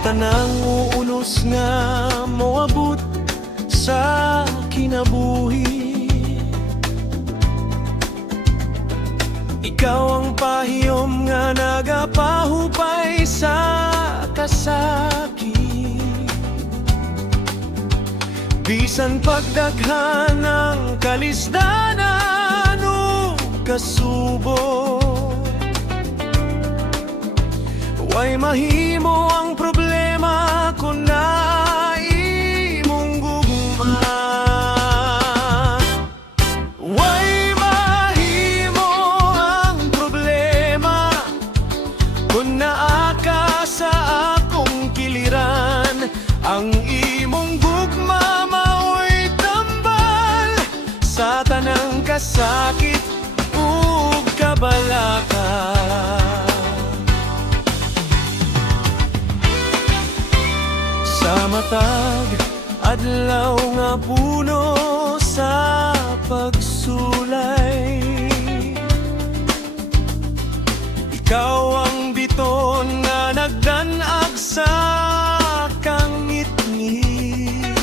tanang uulos nga moabot sa kinabuhi. Ikaw ang pahiyom nga nagapahupay sa kasakit. Bisan pagdaghan ng kalisdanan o kasubo, way mahimo ang problema kung na imong gugma. Way mahimo ang problema kung naa ka sa akong kiliran. Ang imong gugma mao'y tambal sa tanang kasakit ug kabalaka. Sa matag adlaw nga puno sa pagsulay, ikaw ang biton nga nagdanag sa kang ngitngit.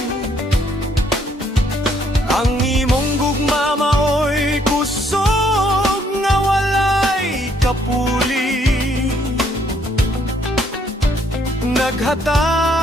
Ang imong gugma mao'y kusog nga walay kapuli, naghatag